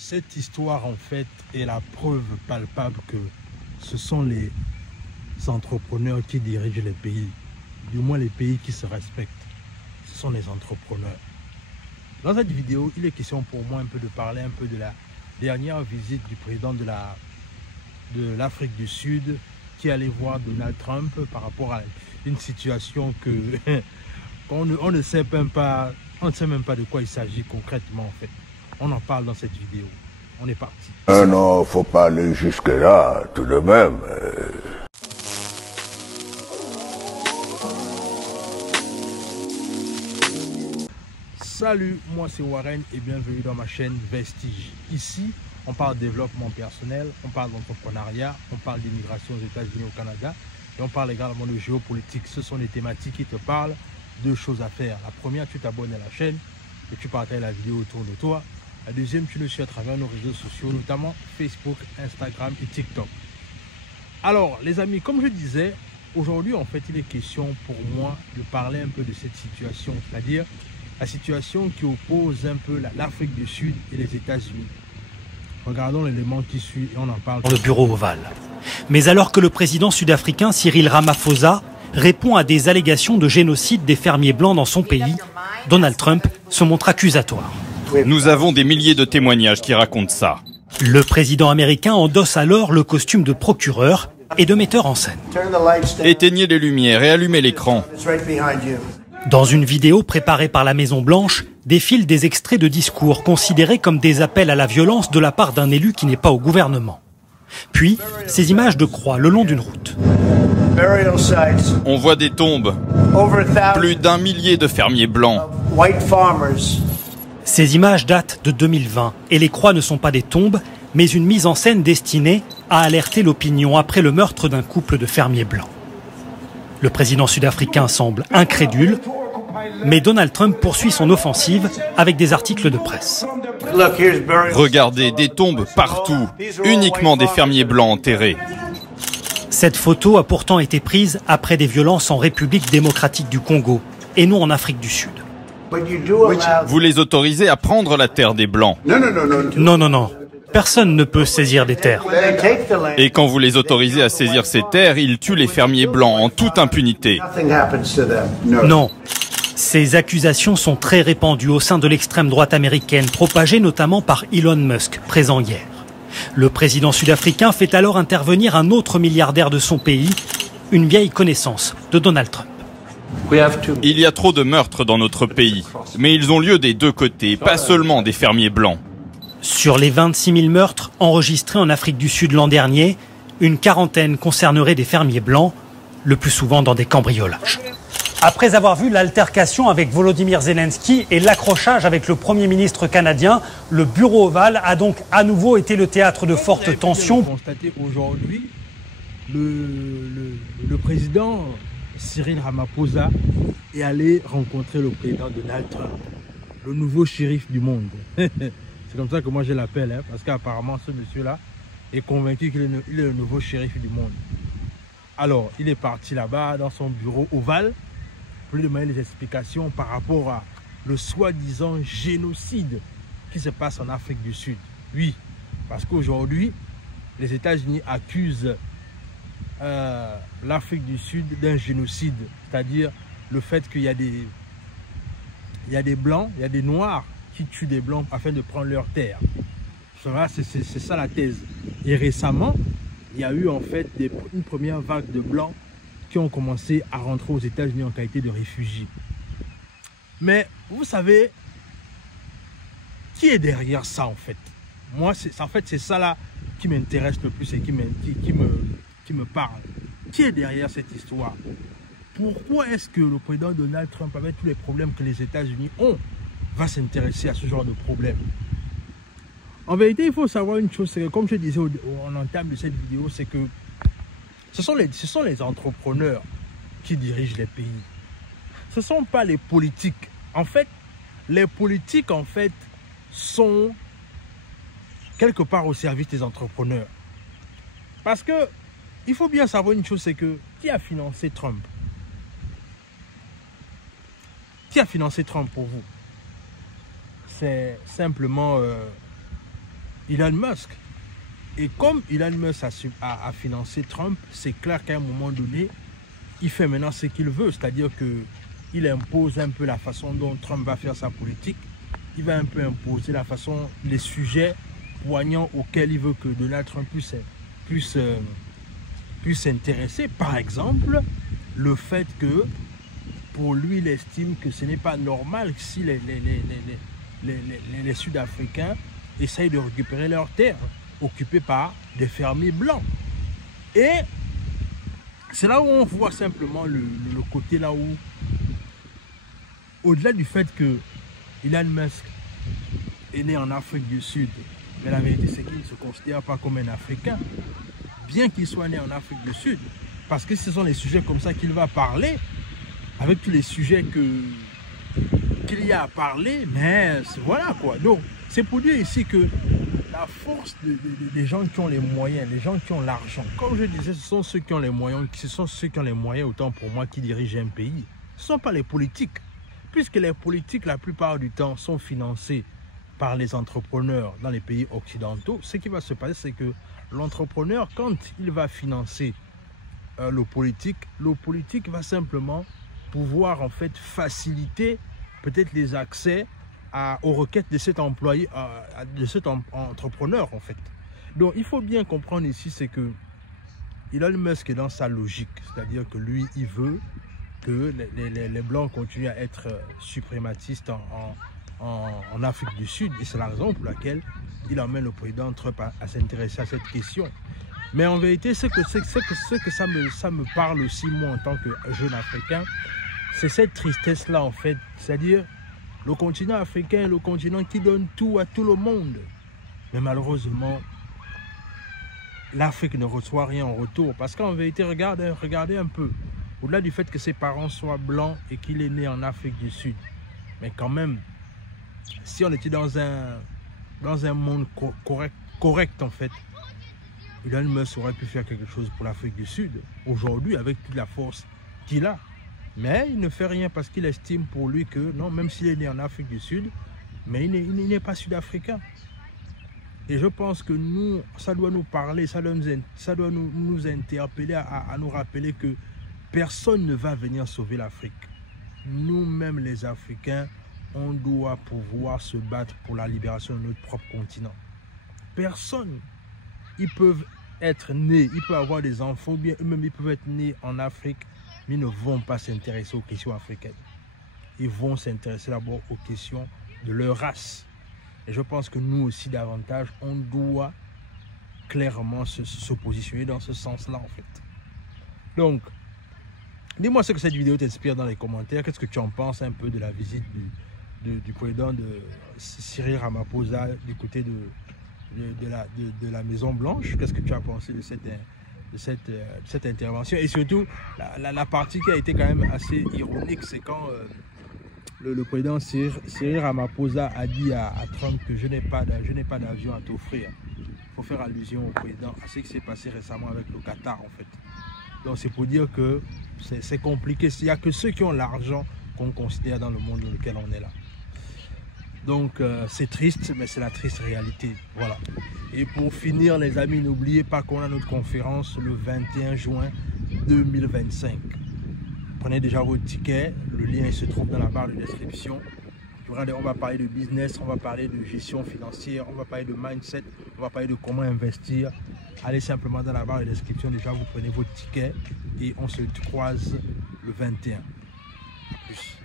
Cette histoire, en fait, est la preuve palpable que ce sont les entrepreneurs qui dirigent les pays. Du moins, les pays qui se respectent. Ce sont les entrepreneurs. Dans cette vidéo, il est question pour moi un peu de parler un peu de la dernière visite du président de l'Afrique du Sud qui allait voir Donald Trump par rapport à une situation que on ne sait même pas de quoi il s'agit concrètement en fait. On en parle dans cette vidéo. On est parti. Non, faut pas aller jusque-là, tout de même. Salut, moi c'est Warren et bienvenue dans ma chaîne Vestige. Ici, on parle de développement personnel, on parle d'entrepreneuriat, on parle d'immigration aux États-Unis, au Canada et on parle également de géopolitique. Ce sont des thématiques qui te parlent. Deux choses à faire. La première, tu t'abonnes à la chaîne et tu partages la vidéo autour de toi. La deuxième, tu le suis à travers nos réseaux sociaux, notamment Facebook, Instagram et TikTok. Alors, les amis, comme je disais, aujourd'hui, en fait, il est question pour moi de parler un peu de cette situation, c'est-à-dire la situation qui oppose un peu l'Afrique du Sud et les États-Unis. Regardons l'élément qui suit et on en parle. Dans le bureau ovale. Mais alors que le président sud-africain Cyril Ramaphosa répond à des allégations de génocide des fermiers blancs dans son pays, Donald Trump se montre accusatoire. Nous avons des milliers de témoignages qui racontent ça. Le président américain endosse alors le costume de procureur et de metteur en scène. Éteignez les lumières et allumez l'écran. Dans une vidéo préparée par la Maison-Blanche, défilent des extraits de discours considérés comme des appels à la violence de la part d'un élu qui n'est pas au gouvernement. Puis, ces images de croix le long d'une route. On voit des tombes. Plus d'1 millier de fermiers blancs. Ces images datent de 2020 et les croix ne sont pas des tombes, mais une mise en scène destinée à alerter l'opinion après le meurtre d'un couple de fermiers blancs. Le président sud-africain semble incrédule, mais Donald Trump poursuit son offensive avec des articles de presse. Regardez, des tombes partout, uniquement des fermiers blancs enterrés. Cette photo a pourtant été prise après des violences en République démocratique du Congo et non en Afrique du Sud. Vous les autorisez à prendre la terre des Blancs. Non. Personne ne peut saisir des terres. Et quand vous les autorisez à saisir ces terres, ils tuent les fermiers blancs en toute impunité. Non. Ces accusations sont très répandues au sein de l'extrême droite américaine, propagées notamment par Elon Musk, présent hier. Le président sud-africain fait alors intervenir un autre milliardaire de son pays, une vieille connaissance de Donald Trump. Il y a trop de meurtres dans notre pays, mais ils ont lieu des deux côtés, pas seulement des fermiers blancs. Sur les 26 000 meurtres enregistrés en Afrique du Sud l'an dernier, une quarantaine concernerait des fermiers blancs, le plus souvent dans des cambriolages. Après avoir vu l'altercation avec Volodymyr Zelensky et l'accrochage avec le Premier ministre canadien, le bureau ovale a donc à nouveau été le théâtre de fortes tensions. Constaté aujourd'hui, le président Cyril Ramaphosa est allé rencontrer le président Donald Trump, le nouveau shérif du monde. C'est comme ça que moi je l'appelle, hein, parce qu'apparemment ce monsieur-là est convaincu qu'il est le nouveau shérif du monde. Alors, il est parti là-bas dans son bureau ovale pour lui demander des explications par rapport à le soi-disant génocide qui se passe en Afrique du Sud. Oui, parce qu'aujourd'hui, les États-Unis accusent l'Afrique du Sud d'un génocide, c'est-à-dire le fait qu'il y a des Blancs, il y a des Noirs qui tuent des Blancs afin de prendre leur terre. C'est ça la thèse. Et récemment, il y a eu en fait une première vague de Blancs qui ont commencé à rentrer aux États-Unis en qualité de réfugiés. Mais vous savez, qui est derrière ça en fait? Moi, c'est ça là qui m'intéresse le plus et qui me parle. Qui est derrière cette histoire? Pourquoi est-ce que le président Donald Trump, avec tous les problèmes que les États-Unis ont, va s'intéresser à ce genre de problème? En vérité, il faut savoir une chose, c'est que comme je disais en entame de cette vidéo, c'est que ce sont les entrepreneurs qui dirigent les pays. Ce ne sont pas les politiques. En fait, les politiques en fait sont quelque part au service des entrepreneurs. Parce que il faut bien savoir une chose, c'est que qui a financé Trump? Qui a financé Trump pour vous? C'est simplement Elon Musk. Et comme Elon Musk a financé Trump, c'est clair qu'à un moment donné, il fait maintenant ce qu'il veut. C'est-à-dire qu'il impose un peu la façon dont Trump va faire sa politique. Il va un peu imposer la façon, les sujets poignants auxquels il veut que Donald Trump puisse s'intéresser. Par exemple, le fait que pour lui, il estime que ce n'est pas normal si les Sud-Africains essayent de récupérer leurs terres occupées par des fermiers blancs. Et c'est là où on voit simplement le côté là où, au-delà du fait que Elon Musk est né en Afrique du Sud, mais la vérité c'est qu'il ne se considère pas comme un Africain, bien qu'il soit né en Afrique du Sud, parce que ce sont les sujets comme ça qu'il va parler, avec tous les sujets qu'il y a à parler, mais voilà quoi. Donc c'est pour dire ici que la force des gens qui ont les moyens, les gens qui ont l'argent, comme je disais, ce sont ceux qui ont les moyens, autant pour moi, qui dirigent un pays. Ce ne sont pas les politiques. Puisque les politiques, la plupart du temps, sont financés par les entrepreneurs dans les pays occidentaux, ce qui va se passer, c'est que l'entrepreneur, quand il va financer le politique va simplement pouvoir en fait faciliter peut-être les accès aux requêtes de cet employé, de cet entrepreneur en fait. Donc il faut bien comprendre ici, c'est que Elon Musk est dans sa logique, c'est-à-dire que lui, il veut que les Blancs continuent à être suprématistes en Afrique du Sud. Et c'est la raison pour laquelle il emmène le président Trump à s'intéresser à cette question. Mais en vérité, ce que ça me parle aussi, moi, en tant que jeune Africain, c'est cette tristesse-là, en fait. C'est-à-dire, le continent africain est le continent qui donne tout à tout le monde. Mais malheureusement, l'Afrique ne reçoit rien en retour. Parce qu'en vérité, regardez un peu. Au-delà du fait que ses parents soient blancs et qu'il est né en Afrique du Sud. Mais quand même, si on était dans un monde correct en fait, Elon Musk aurait pu faire quelque chose pour l'Afrique du Sud. Aujourd'hui, avec toute la force qu'il a. Mais il ne fait rien parce qu'il estime pour lui que, non, même s'il est né en Afrique du Sud, mais il n'est pas sud-africain. Et je pense que nous, ça doit nous parler, ça doit nous interpeller à nous rappeler que personne ne va venir sauver l'Afrique. Nous-mêmes les Africains, on doit pouvoir se battre pour la libération de notre propre continent. Personne. Ils peuvent être nés, ils peuvent avoir des enfants, ou bien eux-mêmes ils peuvent être nés en Afrique, mais ils ne vont pas s'intéresser aux questions africaines. Ils vont s'intéresser d'abord aux questions de leur race. Et je pense que nous aussi davantage, on doit clairement se positionner dans ce sens-là en fait. Donc, dis-moi ce que cette vidéo t'inspire dans les commentaires. Qu'est-ce que tu en penses un peu de la visite du président de Cyril Ramaphosa du côté de la Maison Blanche? Qu'est-ce que tu as pensé de cette intervention? Et surtout, la partie qui a été quand même assez ironique, c'est quand le président Cyril Ramaphosa a dit à Trump que je n'ai pas d'avion à t'offrir. Il faut faire allusion au président, à ce qui s'est passé récemment avec le Qatar en fait. Donc c'est pour dire que c'est compliqué. Il n'y a que ceux qui ont l'argent qu'on considère dans le monde dans lequel on est là. Donc c'est triste, mais c'est la triste réalité. Voilà. Et pour finir les amis, n'oubliez pas qu'on a notre conférence le 21 juin 2025. Prenez déjà votre ticket. Le lien se trouve dans la barre de description. Regardez, on va parler de business, on va parler de gestion financière, on va parler de mindset, on va parler de comment investir. Allez simplement dans la barre de description, déjà vous prenez votre ticket et on se croise le 21. A plus.